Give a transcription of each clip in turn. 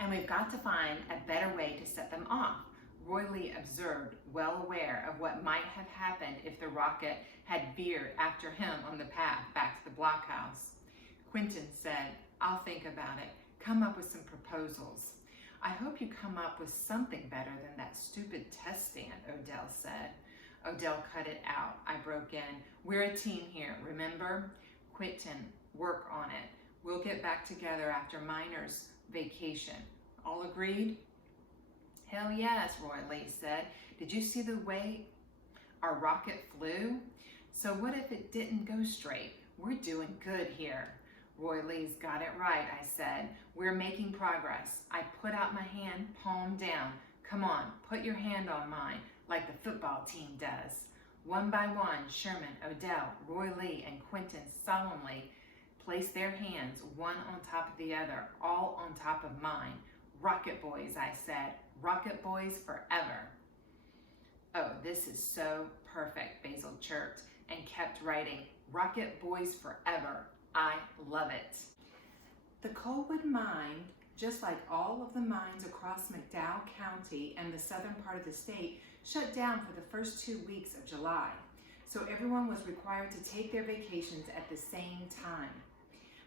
and we've got to find a better way to set them off. Roy Lee observed, well aware of what might have happened if the rocket had veered after him on the path back to the blockhouse. Quentin said, "I'll think about it. Come up with some proposals." "I hope you come up with something better than that stupid test stand," Odell said. Odell cut it out. I broke in. "We're a team here, remember?" "Quentin, work on it. We'll get back together after Miner's vacation. All agreed?" "Hell yes," Roy Lee said. "Did you see the way our rocket flew?" "So what if it didn't go straight? We're doing good here." "Roy Lee's got it right," I said. "We're making progress." I put out my hand, palm down. "Come on, put your hand on mine, like the football team does." One by one, Sherman, Odell, Roy Lee, and Quentin solemnly placed their hands one on top of the other, all on top of mine. "Rocket boys," I said. "Rocket boys forever." "Oh, this is so perfect," Basil chirped and kept writing, "Rocket boys forever. I love it." The Coalwood mine, just like all of the mines across McDowell County and the southern part of the state, shut down for the first 2 weeks of July. So everyone was required to take their vacations at the same time.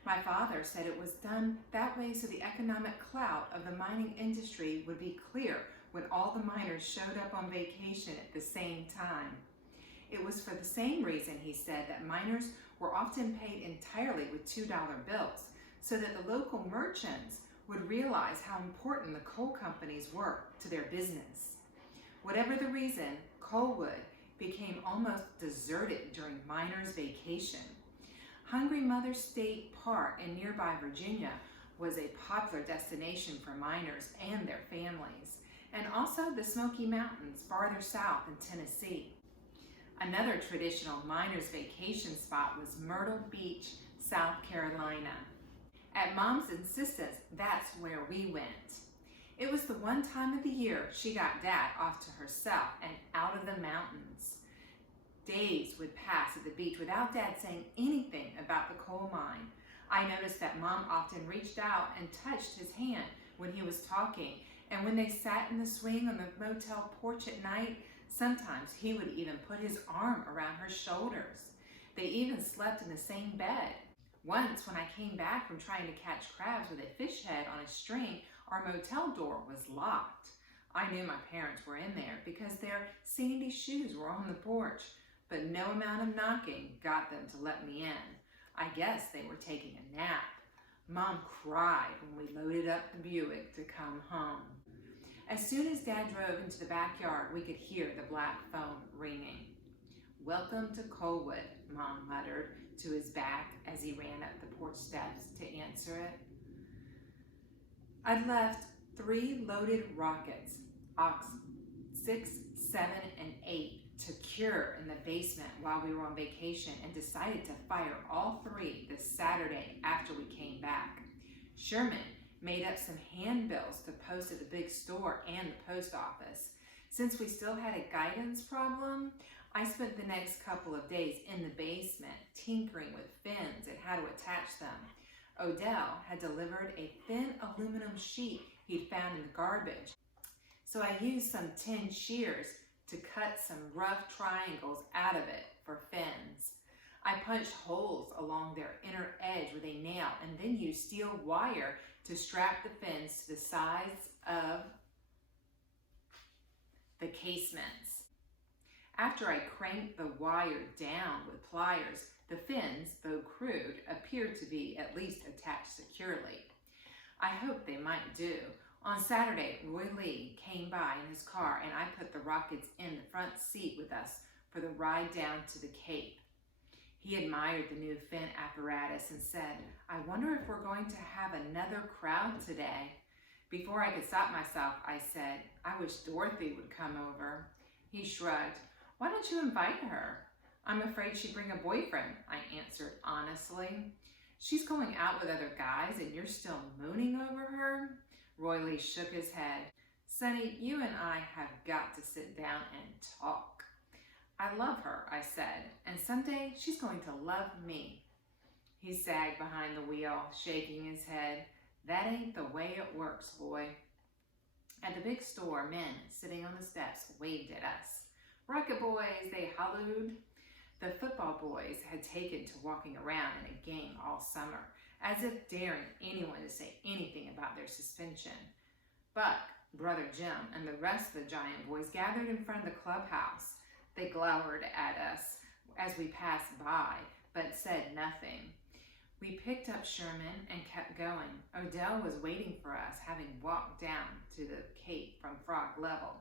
My father said it was done that way so the economic clout of the mining industry would be clear when all the miners showed up on vacation at the same time. It was for the same reason, he said, that miners were often paid entirely with $2 bills, so that the local merchants would realize how important the coal companies were to their business. Whatever the reason, Coalwood became almost deserted during miners' vacation. Hungry Mother State Park in nearby Virginia was a popular destination for miners and their families, and also the Smoky Mountains farther south in Tennessee. Another traditional miners' vacation spot was Myrtle Beach, South Carolina. At Mom's insistence, that's where we went. It was the one time of the year she got Dad off to herself and out of the mountains. Days would pass at the beach without Dad saying anything about the coal mine. I noticed that Mom often reached out and touched his hand when he was talking, and when they sat in the swing on the motel porch at night, sometimes he would even put his arm around her shoulders. They even slept in the same bed. Once, when I came back from trying to catch crabs with a fish head on a string, our motel door was locked. I knew my parents were in there because their sandy shoes were on the porch, but no amount of knocking got them to let me in. I guess they were taking a nap. Mom cried when we loaded up the Buick to come home. As soon as Dad drove into the backyard, we could hear the black phone ringing. "Welcome to Coalwood," Mom muttered to his back as he ran up the porch steps to answer it. I'd left 3 loaded rockets, Ox 6, 7, and 8, to cure in the basement while we were on vacation, and decided to fire all 3 this Saturday after we came back. Sherman made up some handbills to post at the big store and the post office. Since we still had a guidance problem, I spent the next couple of days in the basement tinkering with fins and how to attach them. Odell had delivered a thin aluminum sheet he'd found in the garbage, so I used some tin shears to cut some rough triangles out of it for fins. I punched holes along their inner edge with a nail and then used steel wire to strap the fins to the sides of the casements. After I cranked the wire down with pliers, the fins, though crude, appeared to be at least attached securely. I hoped they might do. On Saturday, Roy Lee came by in his car and I put the rockets in the front seat with us for the ride down to the Cape. He admired the new fin apparatus and said, "I wonder if we're going to have another crowd today." Before I could stop myself, I said, "I wish Dorothy would come over." He shrugged. "Why don't you invite her?" "I'm afraid she'd bring a boyfriend," I answered honestly. "She's going out with other guys and you're still mooning over her?" Roy Lee shook his head. "Sonny, you and I have got to sit down and talk." "I love her," I said, "and someday she's going to love me." He sagged behind the wheel, shaking his head. That ain't the way it works, boy. At the big store, men sitting on the steps waved at us. Rocket boys, they hollered. The football boys had taken to walking around in a gang all summer, as if daring anyone to say anything about their suspension. Buck, Brother Jim, and the rest of the giant boys gathered in front of the clubhouse. They glowered at us as we passed by, but said nothing. We picked up Sherman and kept going. Odell was waiting for us, having walked down to the Cape from Frog Level.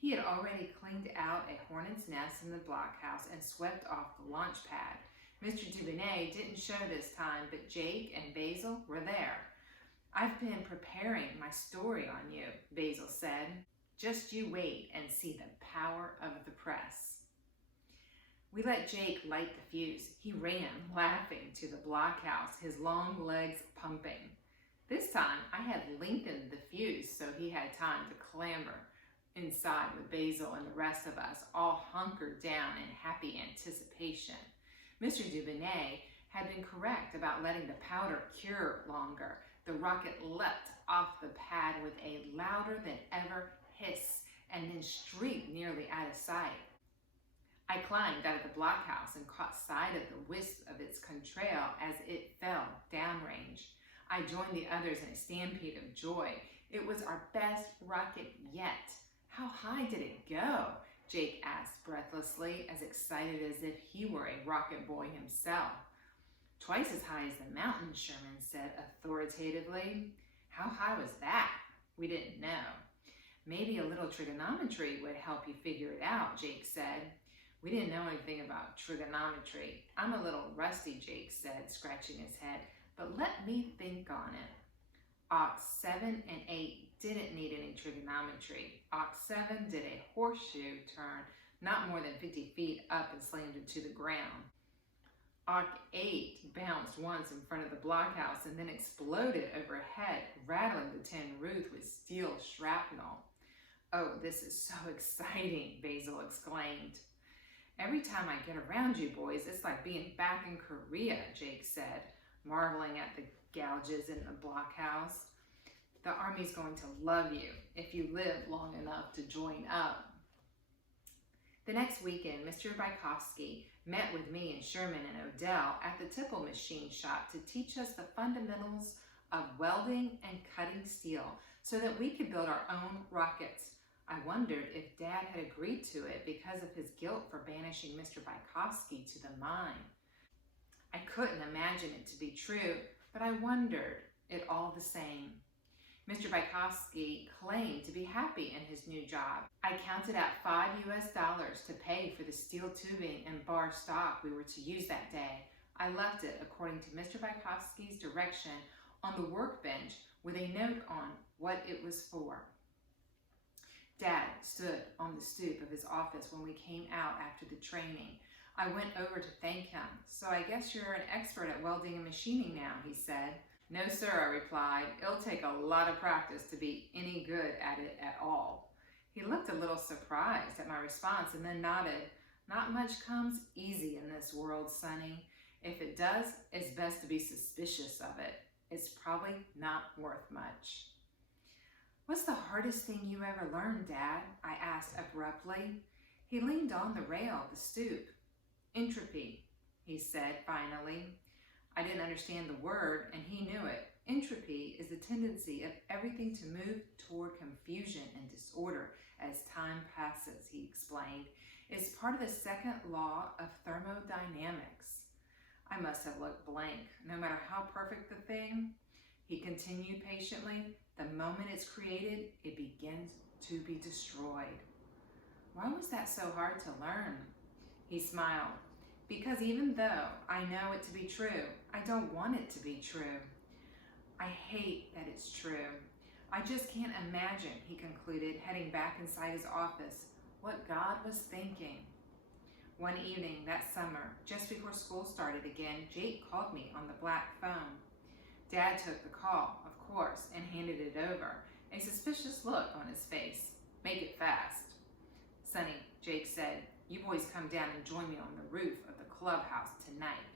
He had already cleaned out a hornet's nest in the blockhouse and swept off the launch pad. Mr. Dubonnet didn't show this time, but Jake and Basil were there. I've been preparing my story on you, Basil said. Just you wait and see the power of the press. We let Jake light the fuse. He ran, laughing, to the blockhouse, his long legs pumping. This time, I had lengthened the fuse so he had time to clamber inside with Basil and the rest of us, all hunkered down in happy anticipation. Mr. Dubonnet had been correct about letting the powder cure longer. The rocket leapt off the pad with a louder than ever hiss and then streaked nearly out of sight. I climbed out of the blockhouse and caught sight of the wisp of its contrail as it fell downrange. I joined the others in a stampede of joy. It was our best rocket yet. How high did it go? Jake asked breathlessly, as excited as if he were a rocket boy himself. Twice as high as the mountain, Sherman said authoritatively. How high was that? We didn't know. Maybe a little trigonometry would help you figure it out, Jake said. We didn't know anything about trigonometry. I'm a little rusty, Jake said, scratching his head, but let me think on it. Ox 7 and 8 didn't need any trigonometry. Ox 7 did a horseshoe turn not more than 50 feet up and slammed into the ground. Ox 8 bounced once in front of the blockhouse and then exploded overhead, rattling the tin roof with steel shrapnel. Oh, this is so exciting, Basil exclaimed. Every time I get around you boys, it's like being back in Korea, Jake said, marveling at the gouges in the blockhouse. The Army's going to love you if you live long enough to join up. The next weekend, Mr. Bykowski met with me and Sherman and Odell at the Tipple machine shop to teach us the fundamentals of welding and cutting steel so that we could build our own rockets. I wondered if Dad had agreed to it because of his guilt for banishing Mr. Bykowski to the mine. I couldn't imagine it to be true, but I wondered it all the same. Mr. Bykowski claimed to be happy in his new job. I counted out $5 to pay for the steel tubing and bar stock we were to use that day. I left it according to Mr. Bykowski's direction on the workbench with a note on what it was for. Dad stood on the stoop of his office when we came out after the training. I went over to thank him. So I guess you're an expert at welding and machining now, he said. No, sir, I replied. It'll take a lot of practice to be any good at it at all. He looked a little surprised at my response and then nodded. Not much comes easy in this world, Sonny. If it does, it's best to be suspicious of it. It's probably not worth much. What's the hardest thing you ever learned, Dad? I asked abruptly. He leaned on the rail of the stoop. Entropy, he said finally. I didn't understand the word, and he knew it. Entropy is the tendency of everything to move toward confusion and disorder as time passes, he explained. It's part of the second law of thermodynamics. I must have looked blank. No matter how perfect the thing, he continued patiently, the moment it's created, it begins to be destroyed. Why was that so hard to learn? He smiled. Because even though I know it to be true, I don't want it to be true. I hate that it's true. I just can't imagine, he concluded, heading back inside his office, what God was thinking. One evening that summer, just before school started again, Jake called me on the black phone. Dad took the call, of course, and handed it over, a suspicious look on his face. Make it fast. Sonny, Jake said, you boys come down and join me on the roof of the clubhouse tonight.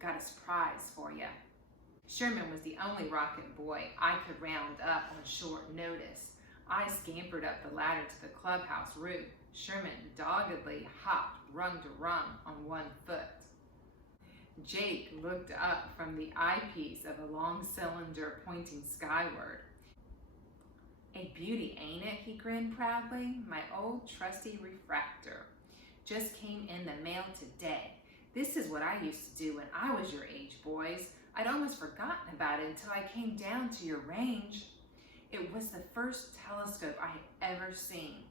Got a surprise for you. Sherman was the only rocket boy I could round up on short notice. I scampered up the ladder to the clubhouse roof. Sherman doggedly hopped rung to rung on one foot. Jake looked up from the eyepiece of a long cylinder pointing skyward. "A beauty, ain't it?" he grinned proudly. "My old trusty refractor. Just came in the mail today. This is what I used to do when I was your age, boys. I'd almost forgotten about it until I came down to your range." It was the first telescope I had ever seen.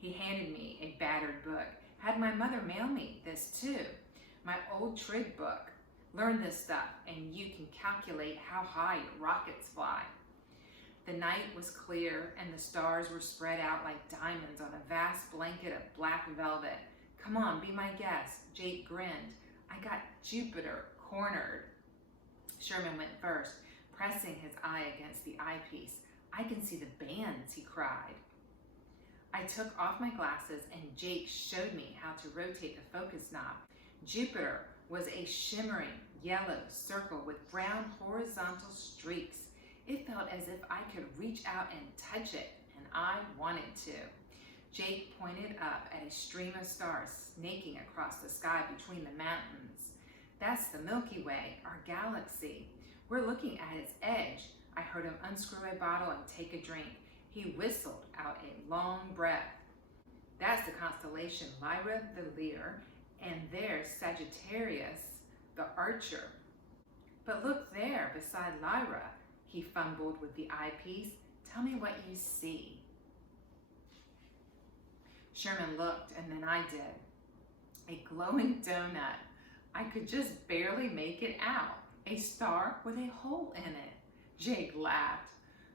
He handed me a battered book. Had my mother mail me this too. My old trig book. Learn this stuff and you can calculate how high your rockets fly. The night was clear and the stars were spread out like diamonds on a vast blanket of black velvet. "Come on, be my guest." Jake grinned. "I got Jupiter cornered." Sherman went first, pressing his eye against the eyepiece. "I can see the bands," he cried. I took off my glasses and Jake showed me how to rotate the focus knob. Jupiter was a shimmering yellow circle with brown horizontal streaks. It felt as if I could reach out and touch it, and I wanted to. Jake pointed up at a stream of stars snaking across the sky between the mountains. "That's the Milky Way, our galaxy. We're looking at its edge." I heard him unscrew a bottle and take a drink. He whistled out a long breath. "That's the constellation Lyra the Lyre, and there's Sagittarius the Archer. But look there, beside Lyra." He fumbled with the eyepiece. "Tell me what you see." Sherman looked, and then I did. A glowing donut. I could just barely make it out. A star with a hole in it. Jake laughed.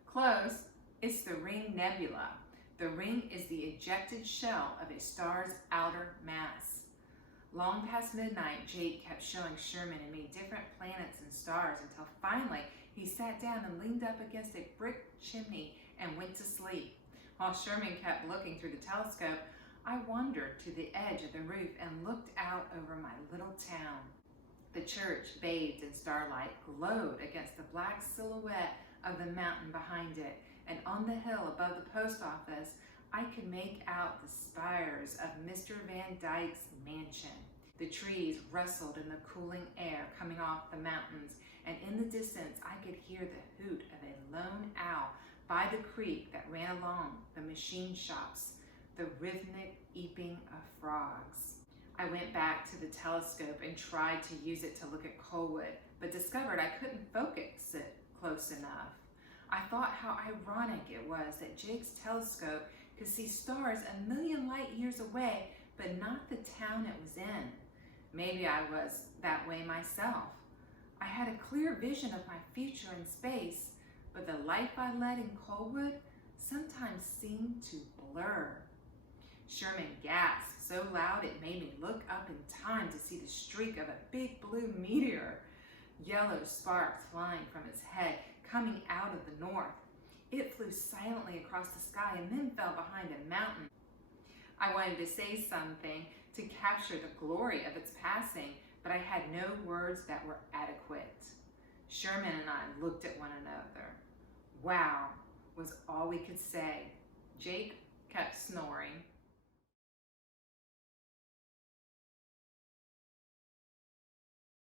"Close. It's the Ring Nebula. The ring is the ejected shell of a star's outer mass." Long past midnight, Jake kept showing Sherman and me different planets and stars until finally he sat down and leaned up against a brick chimney and went to sleep. While Sherman kept looking through the telescope, I wandered to the edge of the roof and looked out over my little town. The church, bathed in starlight, glowed against the black silhouette of the mountain behind it, and on the hill above the post office, I could make out the spires of Mr. Van Dyke's mansion. The trees rustled in the cooling air coming off the mountains, and in the distance I could hear the hoot of a lone owl by the creek that ran along the machine shops, the rhythmic eeping of frogs. I went back to the telescope and tried to use it to look at Colwood, but discovered I couldn't focus it close enough. I thought how ironic it was that Jake's telescope could see stars a million light years away, but not the town it was in. Maybe I was that way myself. I had a clear vision of my future in space, but the life I led in Colwood sometimes seemed to blur. Sherman gasped so loud it made me look up in time to see the streak of a big blue meteor. Yellow sparks flying from its head, coming out of the north. It flew silently across the sky and then fell behind a mountain. I wanted to say something to capture the glory of its passing, but I had no words that were adequate. Sherman and I looked at one another. "Wow," was all we could say. Jake kept snoring.